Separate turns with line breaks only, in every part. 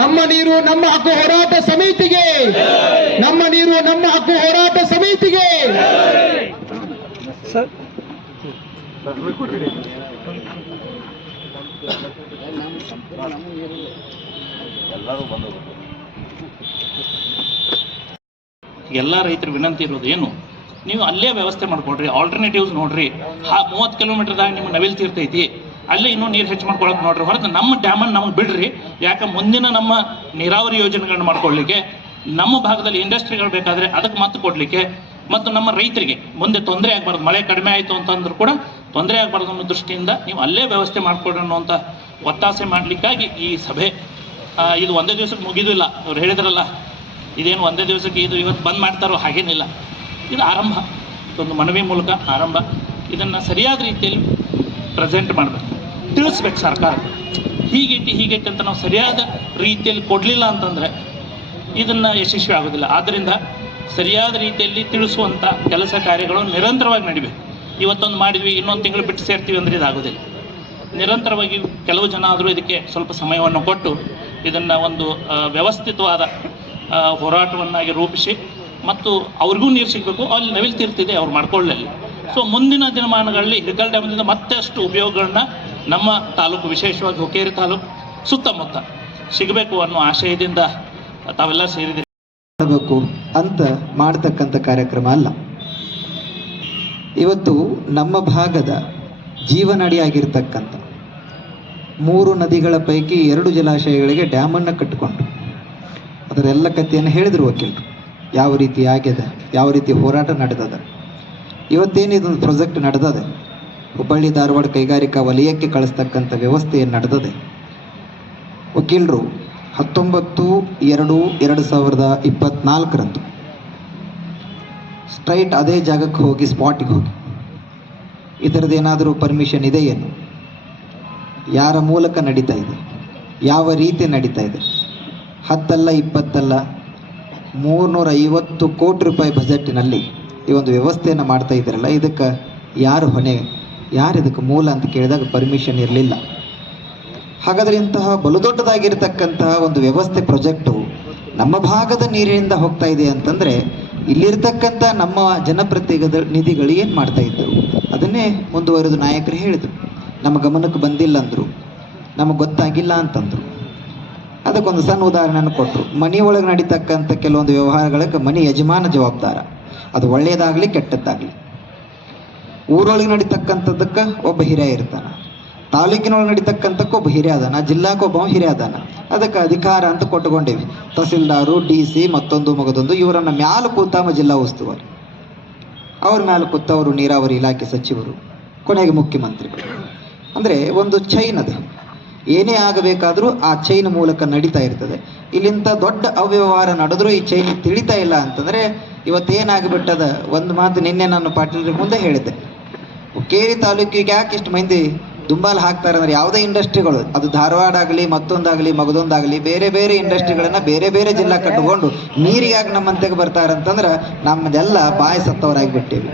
ನಮ್ಮ ನೀರು ನಮ್ಮ ಹಕ್ಕು ಹೋರಾಟ ಸಮಿತಿಗೆ. ನಮ್ಮ ನೀರು ನಮ್ಮ ಹಕ್ಕು ಹೋರಾಟ ಸಮಿತಿಗೆ.
ಎಲ್ಲ ರೈತರ ವಿನಂತಿ ಇರೋದು ಏನು? ನೀವು ಅಲ್ಲೇ ವ್ಯವಸ್ಥೆ ಮಾಡ್ಕೊಡ್ರಿ ಆಲ್ಟರ್ನೇಟಿವ್ಸ್ ನೋಡ್ರಿ. ಹಾ, ಮೂವತ್ತು ಕಿಲೋಮೀಟರ್ದಾಗ ನಿಮ್ಗೆ ನವಿಲ್ ತೀರ್ತೈತಿ ಅಲ್ಲೇ ಇನ್ನೂ ನೀರು ಹೆಚ್ಚು ಮಾಡ್ಕೊಳಕ್ ನೋಡ್ರಿ. ಹೊರತು ನಮ್ಮ ಡ್ಯಾಮನ್ನು ನಮಗೆ ಬಿಡ್ರಿ. ಯಾಕೆ ಮುಂದಿನ ನಮ್ಮ ನೀರಾವರಿ ಯೋಜನೆಗಳನ್ನ ಮಾಡ್ಕೊಳ್ಳಿಕ್ಕೆ ನಮ್ಮ ಭಾಗದಲ್ಲಿ ಇಂಡಸ್ಟ್ರಿಗಳು ಬೇಕಾದ್ರೆ ಅದಕ್ಕೆ ಮತ್ತೆ ಕೊಡಲಿಕ್ಕೆ, ಮತ್ತು ನಮ್ಮ ರೈತರಿಗೆ ಮುಂದೆ ತೊಂದರೆ ಆಗಬಾರ್ದು. ಮಳೆ ಕಡಿಮೆ ಆಯಿತು ಅಂತಂದ್ರೂ ಕೂಡ ತೊಂದರೆ ಆಗಬಾರ್ದು ಅನ್ನೋ ದೃಷ್ಟಿಯಿಂದ ನೀವು ಅಲ್ಲೇ ವ್ಯವಸ್ಥೆ ಮಾಡ್ಕೊಡ್ರಿ ಅನ್ನುವಂಥ ಒತ್ತಾಸೆ ಮಾಡಲಿಕ್ಕಾಗಿ ಈ ಸಭೆ ಇದು ಒಂದೇ ದಿವಸಕ್ಕೆ ಮುಗಿದಿಲ್ಲ. ಅವ್ರು ಹೇಳಿದ್ರಲ್ಲ ಇದೇನು ಒಂದೇ ದಿವಸಕ್ಕೆ ಇದು ಇವತ್ತು ಬಂದ್ ಮಾಡ್ತಾರೋ ಹಾಗೇನಿಲ್ಲ. ಇದು ಆರಂಭ. ಒಂದು ಮನವಿ ಮೂಲಕ ಆರಂಭ. ಇದನ್ನು ಸರಿಯಾದ ರೀತಿಯಲ್ಲಿ ಪ್ರೆಸೆಂಟ್ ಮಾಡಬೇಕು. ತಿಳಿಸ್ಬೇಕು ಸರ್ಕಾರ. ಹೀಗೈತಿ ಹೀಗೈತಿ ಅಂತ ನಾವು ಸರಿಯಾದ ರೀತಿಯಲ್ಲಿ ಕೊಡಲಿಲ್ಲ ಅಂತಂದರೆ ಇದನ್ನು ಯಶಸ್ವಿ ಆಗೋದಿಲ್ಲ. ಆದ್ದರಿಂದ ಸರಿಯಾದ ರೀತಿಯಲ್ಲಿ ತಿಳಿಸುವಂಥ ಕೆಲಸ ಕಾರ್ಯಗಳು ನಿರಂತರವಾಗಿ ನಡಿಬೇಕು. ಇವತ್ತೊಂದು ಮಾಡಿದ್ವಿ, ಇನ್ನೊಂದು ತಿಂಗಳು ಬಿಟ್ಟು ಸೇರ್ತೀವಿ ಅಂದರೆ ಇದಾಗೋದಿಲ್ಲ. ನಿರಂತರವಾಗಿ ಕೆಲವು ಜನ ಆದರೂ ಇದಕ್ಕೆ ಸ್ವಲ್ಪ ಸಮಯವನ್ನು ಕೊಟ್ಟು ಇದನ್ನು ಒಂದು ವ್ಯವಸ್ಥಿತವಾದ ಹೋರಾಟವನ್ನಾಗಿ ರೂಪಿಸಿ ಮತ್ತು ಅವ್ರಿಗೂ ನೀರು ಸಿಗಬೇಕು, ಅಲ್ಲಿ ನವಿಲು ತೀರ್ತಿದೆ, ಅವ್ರು ಮಾಡ್ಕೊಳ್ಳಲಿ. ಸೊ ಮುಂದಿನ ದಿನಮಾನಗಳಲ್ಲಿ ಹಿರಿಕಲ್ ಡ್ಯಾಮ್ನಿಂದ ಮತ್ತಷ್ಟು ಉಪಯೋಗಗಳನ್ನ ನಮ್ಮ ತಾಲೂಕು, ವಿಶೇಷವಾಗಿ ಹುಕ್ಕೇರಿ ತಾಲೂಕು ಸುತ್ತಮುತ್ತ ಸಿಗಬೇಕು ಅನ್ನೋ ಆಶಯದಿಂದ ತಾವೆಲ್ಲ ಸೇರಿದ್ರೆ
ಮಾಡಬೇಕು ಅಂತ ಮಾಡ್ತಕ್ಕಂಥ ಕಾರ್ಯಕ್ರಮ ಅಲ್ಲ. ಇವತ್ತು ನಮ್ಮ ಭಾಗದ ಜೀವನಾಡಿಯಾಗಿರ್ತಕ್ಕಂಥ ಮೂರು ನದಿಗಳ ಪೈಕಿ ಎರಡು ಜಲಾಶಯಗಳಿಗೆ ಡ್ಯಾಮನ್ನು ಕಟ್ಟಿಕೊಂಡು ಅದರ ಎಲ್ಲ ಕಥೆಯನ್ನು ಹೇಳಿದರು ವಕೀಲರು. ಯಾವ ರೀತಿ ಆಗ್ಯದ ಯಾವ ರೀತಿ ಹೋರಾಟ ನಡೆದದ. ಇವತ್ತೇನು ಇದೊಂದು ಪ್ರಾಜೆಕ್ಟ್ ನಡೆದದೆ. ಹುಬ್ಬಳ್ಳಿ ಧಾರವಾಡ ಕೈಗಾರಿಕಾ ವಲಯಕ್ಕೆ ಕಳಿಸ್ತಕ್ಕಂಥ ವ್ಯವಸ್ಥೆಯನ್ನು ನಡೆದದೆ. ವಕೀಲರು ಹತ್ತೊಂಬತ್ತು ಎರಡು ಎರಡು ಸಾವಿರದ ಇಪ್ಪತ್ನಾಲ್ಕರಂದು ಸ್ಟ್ರೈಟ್ ಅದೇ ಜಾಗಕ್ಕೆ ಹೋಗಿ ಸ್ಪಾಟಿಗೆ ಹೋಗಿ. ಇದರದ್ದೇನಾದರೂ ಪರ್ಮಿಷನ್ ಇದೆಯೇನು? ಯಾರ ಮೂಲಕ ನಡೀತಾ ಇದೆ? ಯಾವ ರೀತಿ ನಡೀತಾ ಇದೆ? ಹತ್ತಲ್ಲ, ಇಪ್ಪತ್ತಲ್ಲ ಮೂರ್ನೂರ ಐವತ್ತು ಕೋಟಿ ರೂಪಾಯಿ ಬಜೆಟ್ನಲ್ಲಿ ಈ ಒಂದು ವ್ಯವಸ್ಥೆಯನ್ನು ಮಾಡ್ತಾ ಇದ್ದಾರಲ್ಲ, ಇದಕ್ಕೆ ಯಾರು ಹೊಣೆ, ಯಾರು ಇದಕ್ಕೆ ಮೂಲ ಅಂತ ಕೇಳಿದಾಗ ಪರ್ಮಿಷನ್ ಇರಲಿಲ್ಲ. ಹಾಗಾದ್ರೆ ಇಂತಹ ಬಲು ದೊಡ್ಡದಾಗಿರ್ತಕ್ಕಂತಹ ಒಂದು ವ್ಯವಸ್ಥೆ ಪ್ರೊಜೆಕ್ಟು ನಮ್ಮ ಭಾಗದ ನೀರಿನಿಂದ ಹೋಗ್ತಾ ಇದೆ ಅಂತಂದರೆ, ಇಲ್ಲಿರ್ತಕ್ಕಂಥ ನಮ್ಮ ಜನಪ್ರತಿನಿಧಿಗಳು, ನಿಧಿಗಳು ಏನು ಮಾಡ್ತಾ ಇದ್ದರು? ಅದನ್ನೇ ಮುಂದುವರೆದು ನಾಯಕರು ಹೇಳಿದರು. ನಮ್ಮ ಗಮನಕ್ಕೆ ಬಂದಿಲ್ಲ ಅಂದರು. ನಮಗೆ ಗೊತ್ತಾಗಿಲ್ಲ ಅಂತಂದರು. ಅದಕ್ಕೊಂದು ಸಣ್ಣ ಉದಾಹರಣೆಯನ್ನು ಕೊಟ್ಟರು ಮನೆ ಒಳಗೆ ನಡೀತಕ್ಕಂಥ ಕೆಲವೊಂದು ವ್ಯವಹಾರಗಳಿಗೆ ಮನೆ ಯಜಮಾನ ಜವಾಬ್ದಾರ. ಅದು ಒಳ್ಳೆಯದಾಗಲಿ ಕೆಟ್ಟದ್ದಾಗಲಿ. ಊರೊಳಗೆ ನಡೀತಕ್ಕಂಥದ್ದಕ್ಕೆ ಒಬ್ಬ ಹಿರಿಯ ಇರ್ತಾನೆ. ತಾಲೂಕಿನೊಳಗೆ ನಡೀತಕ್ಕಂಥಕ್ಕೆ ಒಬ್ಬ ಹಿರಿಯ ಅದಾನ. ಜಿಲ್ಲಾಕ್ಕೆ ಒಬ್ಬ ಹಿರಿಯ ಅದಾನ. ಅದಕ್ಕೆ ಅಧಿಕಾರ ಅಂತ ಕೊಟ್ಟುಕೊಂಡೇವಿ. ತಹಸೀಲ್ದಾರು, ಡಿ ಸಿ, ಮತ್ತೊಂದು ಮಗದೊಂದು ಇವರನ್ನ ಮ್ಯಾಲ ಕೂತಾಮ ಜಿಲ್ಲಾ ಉಸ್ತುವಾರಿ. ಅವ್ರ ಮ್ಯಾಲ ಕೂತವರು ನೀರಾವರಿ ಇಲಾಖೆ ಸಚಿವರು, ಕೊನೆಗೆ ಮುಖ್ಯಮಂತ್ರಿಗಳು. ಅಂದರೆ ಒಂದು ಚೈನ್ ಅದು. ಏನೇ ಆಗಬೇಕಾದರೂ ಆ ಚೈನ್ ಮೂಲಕ ನಡೀತಾ ಇರ್ತದೆ. ಇಲ್ಲಿಂತ ದೊಡ್ಡ ಅವ್ಯವಹಾರ ನಡೆದ್ರೂ ಈ ಚೈನ್ ತಿಳಿತಾ ಇಲ್ಲ ಅಂತಂದರೆ ಇವತ್ತೇನಾಗಿಬಿಟ್ಟದ? ಒಂದು ಮಾತು ನಿನ್ನೆ ನಾನು ಪಾಟೀಲ್ರ ಮುಂದೆ ಹೇಳಿದ್ದೆ. ಹುಕ್ಕೇರಿ ತಾಲೂಕಿಗೆ ಯಾಕೆ ಇಷ್ಟು ಮಂದಿ ದುಂಬಾಲು ಹಾಕ್ತಾರೆ ಅಂದ್ರೆ ಯಾವುದೇ ಇಂಡಸ್ಟ್ರಿಗಳು ಅದು ಧಾರವಾಡ ಆಗಲಿ ಮತ್ತೊಂದಾಗಲಿ ಮಗದೊಂದಾಗಲಿ ಬೇರೆ ಬೇರೆ ಇಂಡಸ್ಟ್ರಿಗಳನ್ನು ಬೇರೆ ಬೇರೆ ಜಿಲ್ಲಾ ಕಟ್ಟಿಕೊಂಡು ನೀರಿಗಾಗಿ ನಮ್ಮಂತೆಗೆ ಬರ್ತಾರೆ ಅಂತಂದ್ರೆ ನಮ್ಮದೆಲ್ಲ ಬಾಯ ಸತ್ತವರಾಗಿಬಿಟ್ಟಿವಿ.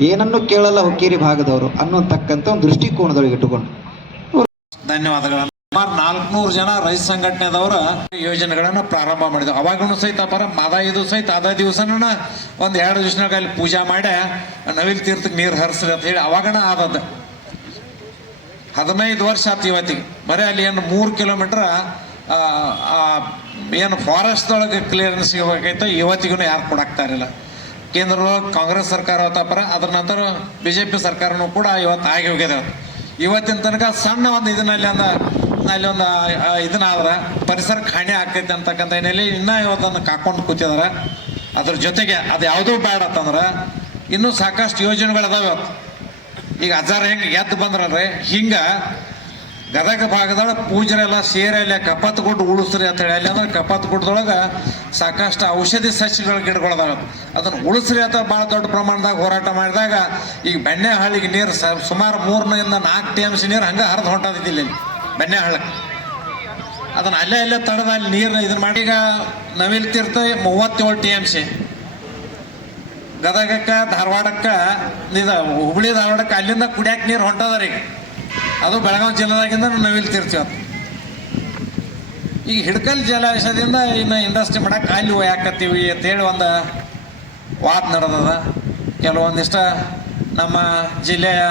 ಏನನ್ನು ಕೇಳಲ್ಲ ಹುಕ್ಕೇರಿ ಭಾಗದವರು ಅನ್ನೋತಕ್ಕಂಥ ಒಂದು ದೃಷ್ಟಿಕೋನದೊಳಗೆ ಇಟ್ಟುಕೊಂಡು.
ಧನ್ಯವಾದಗಳು ಸುಮಾರು ನಾಲ್ಕುನೂರು ಜನ ರೈತ ಸಂಘಟನೆದವರು ಯೋಜನೆಗಳನ್ನ ಪ್ರಾರಂಭ ಮಾಡಿದ್ರು ಅವಾಗೂ ಸಹಿತ ಬರ ಮದ ಇದು ಸಹಿತ ಅದ ದಿವಸನ ಒಂದು ಎರಡು ದಿವಸನಾಗ ಅಲ್ಲಿ ಪೂಜೆ ಮಾಡಿ ನವಿಲ್ ತೀರ್ಥಕ್ಕೆ ನೀರು ಹರಿಸ್ರಿ ಅಂತ ಹೇಳಿ ಅವಾಗನ ಆದದ್ದು ಹದಿನೈದು ವರ್ಷ ಆತು ಇವತ್ತಿಗೆ. ಬರೀ ಅಲ್ಲಿ ಏನು ಮೂರು ಕಿಲೋಮೀಟರ್ ಏನು ಫಾರೆಸ್ಟ್ ಒಳಗೆ ಕ್ಲಿಯರೆನ್ಸ್ ಸಿಗಬೇಕೈತೆ ಇವತ್ತಿಗೂ ಯಾರು ಕೊಡಾಕ್ತಾ ಇರಲಿಲ್ಲ. ಕೇಂದ್ರ ಕಾಂಗ್ರೆಸ್ ಸರ್ಕಾರ ಪರ ಅದ್ರ ನಂತರ ಬಿ ಜೆ ಪಿ ಸರ್ಕಾರನೂ ಕೂಡ ಇವತ್ತು ಆಗಿ ಹೋಗಿದೆ. ಇವತ್ತಿನ ತನಕ ಸಣ್ಣ ಒಂದು ಇದನ್ನಲ್ಲಿ ಒಂದು ಅಲ್ಲಿ ಒಂದು ಇದನ್ನ ಖಾಣೆ ಪರಿಸರಕ್ಕೆ ಆಗ್ತೈತೆ ಅಂತಕ್ಕಂಥ ಹಿನ್ನೆಲೆ ಇನ್ನೂ ಇವತ್ತನ್ನು ಕಾಕೊಂಡು ಕೂತಿದಾರೆ ಅದ್ರ ಜೊತೆಗೆ ಅದು ಯಾವುದೂ ಬೇಡ ಅಂತಂದ್ರೆ ಇನ್ನೂ ಸಾಕಷ್ಟು ಯೋಜನೆಗಳು ಅದಾವೆ ಇವತ್ತು. ಈಗ ಅಜ್ಜಾರ ಹೆಂಗೆ ಎದ್ದು ಬಂದ್ರಲ್ರಿ? ಹಿಂಗ ಗದಗ ಭಾಗದೊಳಗೆ ಪೂಜರೆಲ್ಲ ಸೇರೆಲ್ಲ ಕಪ್ಪತ್ ಗುಡ್ಡ ಉಳಿಸ್ರಿ ಅಂತ ಹೇಳಿ. ಅಂದ್ರೆ ಕಪ್ಪತ್ ಗುಡ್ಡದೊಳಗೆ ಸಾಕಷ್ಟು ಔಷಧಿ ಸಸ್ಯಗಳ ಗಿಡಗಳದಾವೆ ಅದನ್ನ ಉಳಿಸ್ರಿ ಅಂತ ಭಾಳ ದೊಡ್ಡ ಪ್ರಮಾಣದಾಗ ಹೋರಾಟ ಮಾಡಿದಾಗ ಈಗ ಬೆಣ್ಣೆಹಳ್ಳಿಗೆ ನೀರು ಸುಮಾರು ಮೂರರಿಂದ ನಾಲ್ಕು ಟಿ ಎಂ ಸಿ ನೀರು ಹಂಗೆ ಹರಿದು ಹೊಂಟದಿದ್ದಿಲ್ಲ ಇಲ್ಲಿ ಬೆಣ್ಣೆಹಳ್ಳಕ್ಕೆ ಅದನ್ನ ಅಲ್ಲೇ ಅಲ್ಲೇ ತಡೆದ ಅಲ್ಲಿ ನೀರು ಇದನ್ನ ಮಾಡಿ. ಈಗ ನವಿಲ್ ತೀರ್ಥ ಮೂವತ್ತೇಳು ಟಿ ಎಂ ಸಿ ಗದಗಕ್ಕೆ, ಧಾರವಾಡಕ್ಕೆ, ಇದು ಹುಬ್ಳಿ, ಧಾರವಾಡಕ್ಕೆ ಅಲ್ಲಿಂದ ಕುಡಿಯಕ್ಕೆ ನೀರು ಹೊಂಟದ ರೀ ಅದು ಬೆಳಗಾವಿ ಜಿಲ್ಲೆದಾಗಿಂದ ನವಿಲ್ ತೀರ್ತೀವಿ ಅದು ಈಗ ಹಿಡ್ಕಲ್ ಜಲಾಶಯದಿಂದ ಇನ್ನು ಇಂಡಸ್ಟ್ರಿ ಮಾಡಕ್ಕೆ ಅಲ್ಲಿ ಯಾಕತ್ತೀವಿ ಅಂತೇಳಿ ಒಂದು ವಾದ ನಡೆದದ. ಕೆಲವೊಂದಿಷ್ಟ ನಮ್ಮ ಜಿಲ್ಲೆಯ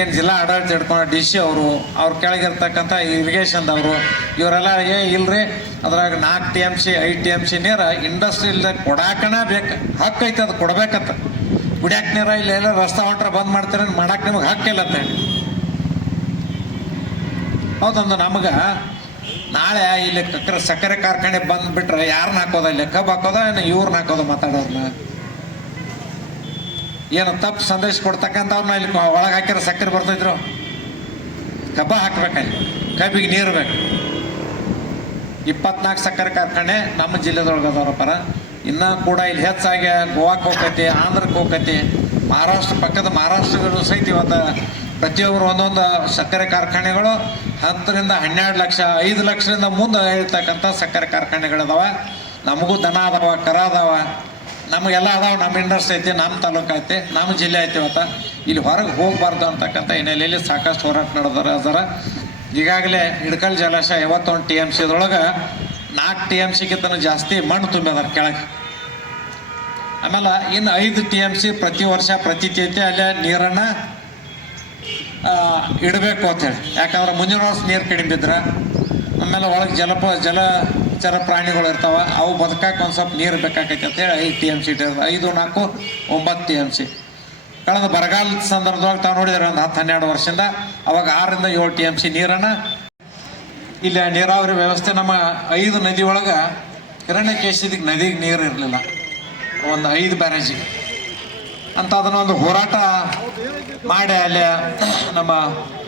ಏನು ಜಿಲ್ಲಾ ಆಡಳಿತ ಹಿಡ್ಕೊಂಡು ಡಿ ಸಿ ಅವರು, ಅವ್ರ ಕೆಳಗಿರ್ತಕ್ಕಂಥ ಇರಿಗೇಷನ್ದವರು ಇವರೆಲ್ಲ ಏ ಇಲ್ರಿ, ಅದ್ರಾಗ ನಾಲ್ಕು ಟಿ ಎಂ ಸಿ, ಐದು ಟಿ ಎಂ ಸಿ ನೀರು ಇಂಡಸ್ಟ್ರಿಲ್ದಾಗ ಕೊಡಾಕನ ಬೇಕು ಹಕ್ಕು ಐತೆ ಅದು ಕೊಡಬೇಕತ್ತ ಕುಡಿಯಾಕ ನೀರ ಇಲ್ಲ ಎಲ್ಲ ರಸ್ತೆ ಹೊಂಟ್ರೆ ಬಂದ್ ಮಾಡ್ತಾರೆ ಮಾಡಕ್ಕೆ ನಿಮಗೆ ಹೇಳಿ. ಹೌದೊಂದು ನಮಗ ನಾಳೆ ಇಲ್ಲಿ ಕಕ್ಕರ ಸಕ್ಕರೆ ಕಾರ್ಖಾನೆ ಬಂದ್ಬಿಟ್ರೆ ಯಾರನ್ನ ಹಾಕೋದ? ಇಲ್ಲಿ ಕಬ್ಬು ಹಾಕೋದ ಏನು ಇವ್ರನ್ನ ಹಾಕೋದು ಮಾತಾಡೋದನ್ನ ಏನು ತಪ್ಪು ಸಂದೇಶ ಕೊಡ್ತಕ್ಕಂಥವ್ರನ್ನ ಇಲ್ಲಿ ಒಳಗೆ ಹಾಕಿರೋ ಸಕ್ಕರೆ ಬರ್ತಿದ್ರು? ಕಬ್ಬ ಹಾಕ್ಬೇಕಲ್ಲಿ ಕಬ್ಬಿಗೆ ನೀರು ಬೇಕು. ಇಪ್ಪತ್ನಾಲ್ಕು ಸಕ್ಕರೆ ಕಾರ್ಖಾನೆ ನಮ್ಮ ಜಿಲ್ಲೆದೊಳಗೆ ಪರ. ಇನ್ನೂ ಕೂಡ ಇಲ್ಲಿ ಹೆಚ್ಚಾಗಿ ಗೋವಾಕ್ಕೆ ಹೋಗ್ತೈತಿ, ಆಂಧ್ರಕ್ಕೆ ಹೋಗ್ತೈತಿ. ಮಹಾರಾಷ್ಟ್ರ, ಪಕ್ಕದ ಮಹಾರಾಷ್ಟ್ರಗಳು ಸಹಿತ ಇವತ್ತು ಪ್ರತಿಯೊಬ್ಬರು ಒಂದೊಂದು ಸಕ್ಕರೆ ಕಾರ್ಖಾನೆಗಳು ಹತ್ತರಿಂದ ಹನ್ನೆರಡು ಲಕ್ಷ, ಐದು ಲಕ್ಷದಿಂದ ಮುಂದೆ ಇರ್ತಕ್ಕಂಥ ಸಕ್ಕರೆ ಕಾರ್ಖಾನೆಗಳದಾವ. ನಮಗೂ ದನ ಅದಾವ, ಕರ ಅದಾವ. ನಮಗೆಲ್ಲ ಅದಾವ, ನಮ್ಮ ಇಂಡಸ್ಟ್ರಿ ಐತಿ, ನಮ್ಮ ತಾಲೂಕು ಐತಿ, ನಮ್ಮ ಜಿಲ್ಲೆ ಐತಿ ಇವತ್ತು. ಇಲ್ಲಿ ಹೊರಗೆ ಹೋಗಬಾರ್ದು ಅಂತಕ್ಕಂಥ ಹಿನ್ನೆಲೆಯಲ್ಲಿ ಸಾಕಷ್ಟು ಹೋರಾಟ ನಡೆದಾರ ಅದರ. ಈಗಾಗಲೇ ಹಿಡ್ಕಲ್ ಜಲಾಶಯ ಐವತ್ತೊಂದು ಟಿ ಎಂ ಸಿದೊಳಗೆ ನಾಲ್ಕು ಟಿ ಎಂ ಸಿಗಿಂತ ಜಾಸ್ತಿ ಮಣ್ಣು ತುಂಬಿದಾರೆ ಕೆಳಗೆ. ಆಮೇಲೆ ಇನ್ನು ಐದು ಟಿ ಎಂ ಸಿ ಪ್ರತಿ ವರ್ಷ ಪ್ರತಿ ತೇತಿ ಅಲ್ಲೇ ನೀರನ್ನು ಇಡಬೇಕು ಅಂತೇಳಿ. ಯಾಕಂದ್ರೆ ಮುಂಜಾನೆ ವರ್ಷ ನೀರು ಕಡಿಮೆ ಬಿದ್ರೆ ಆಮೇಲೆ ಒಳಗೆ ಜಲಪ ಜಲಚರ ಪ್ರಾಣಿಗಳು ಇರ್ತಾವೆ, ಅವು ಬದುಕಕ್ಕೆ ಒಂದು ಸ್ವಲ್ಪ ನೀರು ಬೇಕಾಕೈತೆ ಅಂತೇಳಿ ಐದು ಟಿ ಎಂ ಸಿ ಇಟ್ಟಿರೋದು ಐದು, ನಾಲ್ಕು, ಒಂಬತ್ತು ಟಿ ಎಂ ಸಿ ಕಳೆದ ಬರಗಾಲದ ಸಂದರ್ಭದೊಳಗೆ ತಾವು ನೋಡಿದ್ರೆ ಒಂದು ಹತ್ತು, ಹನ್ನೆರಡು ವರ್ಷದಿಂದ ಅವಾಗ ಆರರಿಂದ ಏಳು ಟಿ ಎಂ ಸಿ ನೀರನ್ನು. ಇಲ್ಲಿ ನೀರಾವರಿ ವ್ಯವಸ್ಥೆ ನಮ್ಮ ಐದು ನದಿ ಒಳಗೆ ಹಿರಣ್ಯಕೇಶಿದಿಗೆ ನದಿಗೆ ನೀರು ಇರಲಿಲ್ಲ. ಒಂದು ಐದು ಬ್ಯಾರೇಜಿಗೆ. ಅಂತ ಅದನ್ನ ಒಂದು ಹೋರಾಟ ಮಾಡಿ ಅಲ್ಲಿ ನಮ್ಮ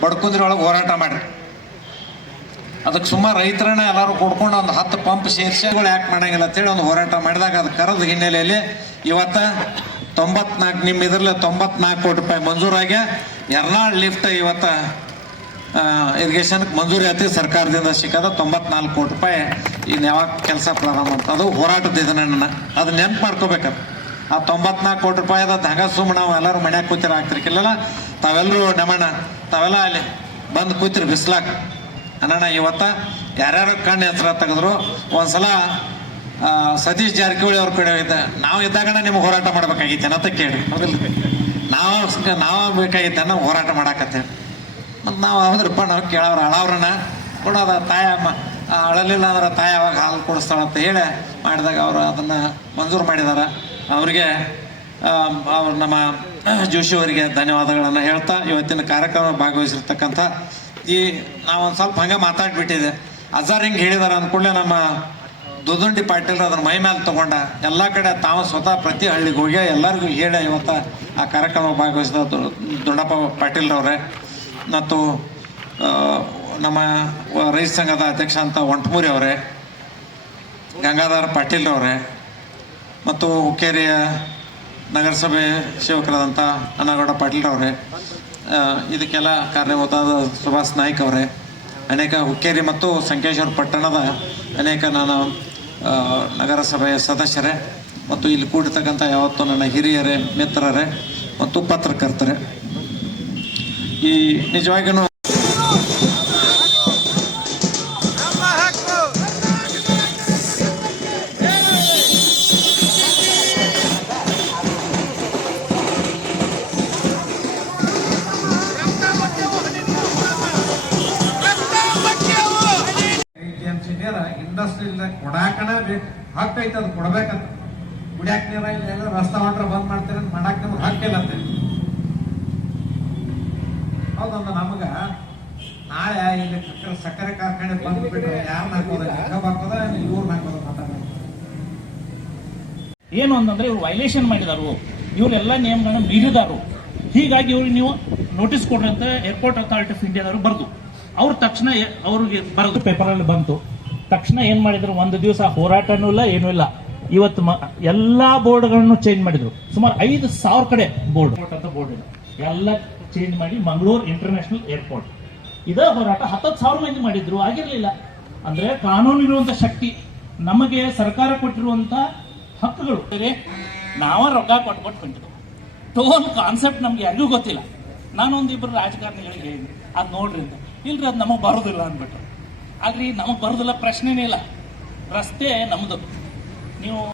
ಬಡ್ಕುಂದ್ರಿ ಒಳಗೆ ಹೋರಾಟ ಮಾಡಿ ಅದಕ್ಕೆ ಸುಮಾರು ರೈತರನ್ನ ಎಲ್ಲರೂ ಕೊಡ್ಕೊಂಡು ಒಂದು ಹತ್ತು ಪಂಪ್ ಸೇರಿಸಿ ಯಾಕೆ ಮಾಡಂಗಿಲ್ಲ ಅಂತೇಳಿ ಒಂದು ಹೋರಾಟ ಮಾಡಿದಾಗ ಅದು ಕರೆದ ಹಿನ್ನೆಲೆಯಲ್ಲಿ ಇವತ್ತ ತೊಂಬತ್ನಾಲ್ಕು ನಿಮ್ಮ ಇದ್ರಲ್ಲಿ ತೊಂಬತ್ನಾಲ್ಕು ಕೋಟಿ ರೂಪಾಯಿ ಮಂಜೂರಾಗಿ ಎರ್ನಾಳ್ ಲಿಫ್ಟ್ ಇವತ್ತ ಇರಿಗೇಷನ್ಗೆ ಮಂಜೂರಿ ಆಯ್ತು. ಸರ್ಕಾರದಿಂದ ಸಿಕ್ಕದ ತೊಂಬತ್ನಾಲ್ಕು ಕೋಟಿ ರೂಪಾಯಿ ಇನ್ನು ಯಾವಾಗ ಕೆಲಸ ಪ್ರಾರಂಭ ಅಂತ. ಅದು ಹೋರಾಟದ ಇದನ್ನ ಅದು ನೆನ್ಪು ಮಾಡ್ಕೋಬೇಕದು. ಆ ತೊಂಬತ್ನಾಲ್ಕು ಕೋಟಿ ರೂಪಾಯಿ ಅದ ಹಂಗ ಸುಮ್ಮನೆ ನಾವು ಎಲ್ಲರೂ ಮನ್ಯಾಗ ಕೂತಿರ ಆಗ್ತಿರ್ಕಿಲ್ಲಲ್ಲ ತಾವೆಲ್ಲರೂ ನಮ್ಮಣ್ಣ, ತಾವೆಲ್ಲ ಅಲ್ಲಿ ಬಂದು ಕೂತಿರಿ ಬಿಸ್ಲಾಗ. ಅನ್ನೋಣ ಇವತ್ತ ಯಾರ್ಯಾರು ಕಣ್ಣು ಹೆಸರ ತೆಗೆದ್ರು. ಒಂದ್ಸಲ ಸತೀಶ್ ಜಾರಕಿಹೊಳಿ ಅವ್ರ ಕಡೆ ಹೋಗಿದ್ದ. ನಾವು ಇದ್ದಾಗಣ ನಿಮ್ಗೆ ಹೋರಾಟ ಮಾಡ್ಬೇಕಾಗಿತ್ತು ಅಂತ ಕೇಳಿ. ಹೌದಿಲ್ಲ ನಾವು ನಾವು ಬೇಕಾಗಿತ್ತು ನಾವು ಹೋರಾಟ ಮಾಡಾಕತ್ತೇವೆ. ಮತ್ತು ನಾವು ಹೌದ್ರಪ್ಪ, ನಾವು ಕೇಳೋರು ಅಳವ್ರನ್ನ ಕೊಡೋದ ತಾಯ ಅಳಲಿಲ್ಲ ಅಂದ್ರೆ ತಾಯಿ ಅವಾಗ ಹಾಲು ಕೊಡಿಸ್ತಾಳಂತ ಹೇಳಿ ಮಾಡಿದಾಗ ಅವರು ಅದನ್ನು ಮಂಜೂರು ಮಾಡಿದಾರೆ. ಅವರಿಗೆ ಅವ್ರು ನಮ್ಮ ಜೋಶಿ ಅವರಿಗೆ ಧನ್ಯವಾದಗಳನ್ನು ಹೇಳ್ತಾ ಇವತ್ತಿನ ಕಾರ್ಯಕ್ರಮ ಭಾಗವಹಿಸಿರ್ತಕ್ಕಂಥ ಈ, ನಾವೊಂದು ಸ್ವಲ್ಪ ಹಂಗೆ ಮಾತಾಡ್ಬಿಟ್ಟಿದೆ. ಅಜಾರ್ ಹಿಂಗೆ ಹೇಳಿದಾರೆ ಅಂದ್ಕೂಡಲೇ ನಮ್ಮ ದುದುಂಡಿ ಪಾಟೀಲ್ ಅದನ್ನ ಮೈ ಮೇಲೆ ತಗೊಂಡ, ಎಲ್ಲ ಕಡೆ ತಾವು ಸ್ವತಃ ಪ್ರತಿ ಹಳ್ಳಿಗೆ ಹೋಗಿ ಎಲ್ಲರಿಗೂ ಹೇಳಿ ಇವತ್ತ ಆ ಕಾರ್ಯಕ್ರಮ ಭಾಗವಹಿಸಿದ ದೊಡ್ಡಪ್ಪ ಪಾಟೀಲ್ ಪಾಟೀಲ್ರವ್ರೆ ಮತ್ತು ನಮ್ಮ ರೈತ ಸಂಘದ ಅಧ್ಯಕ್ಷ ಅಂತ ಒಂಟಮೂರಿ ಅವರೇ, ಗಂಗಾಧರ ಪಾಟೀಲ್ರವ್ರೆ ಮತ್ತು ಹುಕ್ಕೇರಿಯ ನಗರಸಭೆ ಸೇವಕರಾದಂಥ ಅನ್ನಗೌಡ ಪಾಟೀಲ್ರವ್ರೆ ಇದಕ್ಕೆಲ್ಲ ಕಾರ್ಯವಾದ ಸುಭಾಷ್ ನಾಯ್ಕ್ ಅವರೇ, ಅನೇಕ ಹುಕ್ಕೇರಿ ಮತ್ತು ಸಂಕೇಶ್ವರ ಪಟ್ಟಣದ ಅನೇಕ ನಾನು ನಗರಸಭೆಯ ಸದಸ್ಯರೇ ಮತ್ತು ಇಲ್ಲಿ ಕೂಡಿರ್ತಕ್ಕಂಥ ಯಾವತ್ತೂ ನನ್ನ ಹಿರಿಯರೇ, ಮಿತ್ರರೇ ಮತ್ತು ಪತ್ರಕರ್ತರೇ. ಈ ನಿಜವಾಗಿಯೂ ನೀರ ಇಲ್ಲ ಕೊಡಾಕಣ ಬೇಕು ಹಕ್ಕು ಐತೆ ಅದು ಕೊಡ್ಬೇಕಂತ. ಕುಡಿಯಾಕ ನೀರ ಇಲ್ಲ ರಸ್ತೆ ಹೊಂಟ್ರೆ ಬಂದ್ ಮಾಡ್ತೀರ ಮಾಡಾಕ ನಿಮ್ಗೆ ಹಕ್ಕಿಲ್ಲ ಅಂತ ಹೌದೊಂದು ನಮಗ ನಾಳೆ ಇಲ್ಲಿ ಸಕ್ಕರೆ ಸಕ್ಕರೆ ಕಾರ್ಖಾನೆ ಬಂದ್ಬಿಟ್ರೆ ಯಾರನ್ನ ಹಾಕೋದ? ಕಬ್ಬ್ ಹಾಕೋದ ಇವ್ರನ್ನ ಹಾಕೋದ ಮಾತಾಡೋದು
ಏನು ಅಂತಂದ್ರೆ ಇವ್ರು ವೈಲೇಷನ್ ಮಾಡಿದಾರು. ಇವರೆಲ್ಲ ನಿಯಮಗಳನ್ನ ಮೀರಿದಾರು. ಹೀಗಾಗಿ ಇವ್ರಿಗೆ ನೀವು ನೋಟಿಸ್ ಕೊಡ್ರಿ ಅಂತ ಏರ್ಪೋರ್ಟ್ ಅಥಾರಿಟಿ ಆಫ್ ಇಂಡಿಯಾದವರು ಬರೆದು. ಅವ್ರ ತಕ್ಷಣ ಅವ್ರಿಗೆ ಬರೆದು. ಪೇಪರಲ್ಲಿ ಬಂತು. ತಕ್ಷಣ ಏನ್ ಮಾಡಿದ್ರು? ಒಂದು ದಿವಸ ಹೋರಾಟನೂ ಇಲ್ಲ ಏನೂ ಇಲ್ಲ. ಇವತ್ತು ಎಲ್ಲಾ ಬೋರ್ಡ್ಗಳನ್ನು ಚೇಂಜ್ ಮಾಡಿದ್ರು. ಸುಮಾರು ಐದು ಸಾವಿರ ಕಡೆ ಬೋರ್ಡ್. ಅಂತ ಬೋರ್ಡ್ ಇದೆ. ಎಲ್ಲ ಚೇಂಜ್ ಮಾಡಿ ಮಂಗಳೂರು ಇಂಟರ್ನ್ಯಾಷನಲ್ ಏರ್ಪೋರ್ಟ್ ಇದೇ ಹೋರಾಟ ಹತ್ತತ್ತು ಸಾವಿರ ಮಂದಿ ಮಾಡಿದ್ರು ಆಗಿರಲಿಲ್ಲ. ಅಂದ್ರೆ ಕಾನೂನು ಇರುವಂತ ಶಕ್ತಿ ನಮಗೆ ಸರ್ಕಾರ ಕೊಟ್ಟಿರುವಂತ ಹಕ್ಕುಗಳು. ಬೇರೆ ನಾವ ರೊಕ್ಕ ಕೊಟ್ಕೊಟ್ಟು ಬಂದಿದ್ದು ಟೋನ್ ಕಾನ್ಸೆಪ್ಟ್ ನಮ್ಗೆ ಯಾರಿಗೂ ಗೊತ್ತಿಲ್ಲ. ನಾನೊಂದಿಬ್ಬರು ರಾಜಕಾರಣಿಗಳಿಗೆ ಹೇಳಿದ್ದೀನಿ ಅದು ನೋಡ್ರಿ ಅಂತ. ಇಲ್ರಿ ಅದು ನಮಗೆ ಬರೋದಿಲ್ಲ ಅಂದ್ಬಿಟ್ರು. ಆದ್ರೆ ನಮಗೆ ಬರುದಿಲ್ಲ ಪ್ರಶ್ನೆನೇ ಇಲ್ಲ. ರಸ್ತೆ ನಮ್ದು. ನೀವು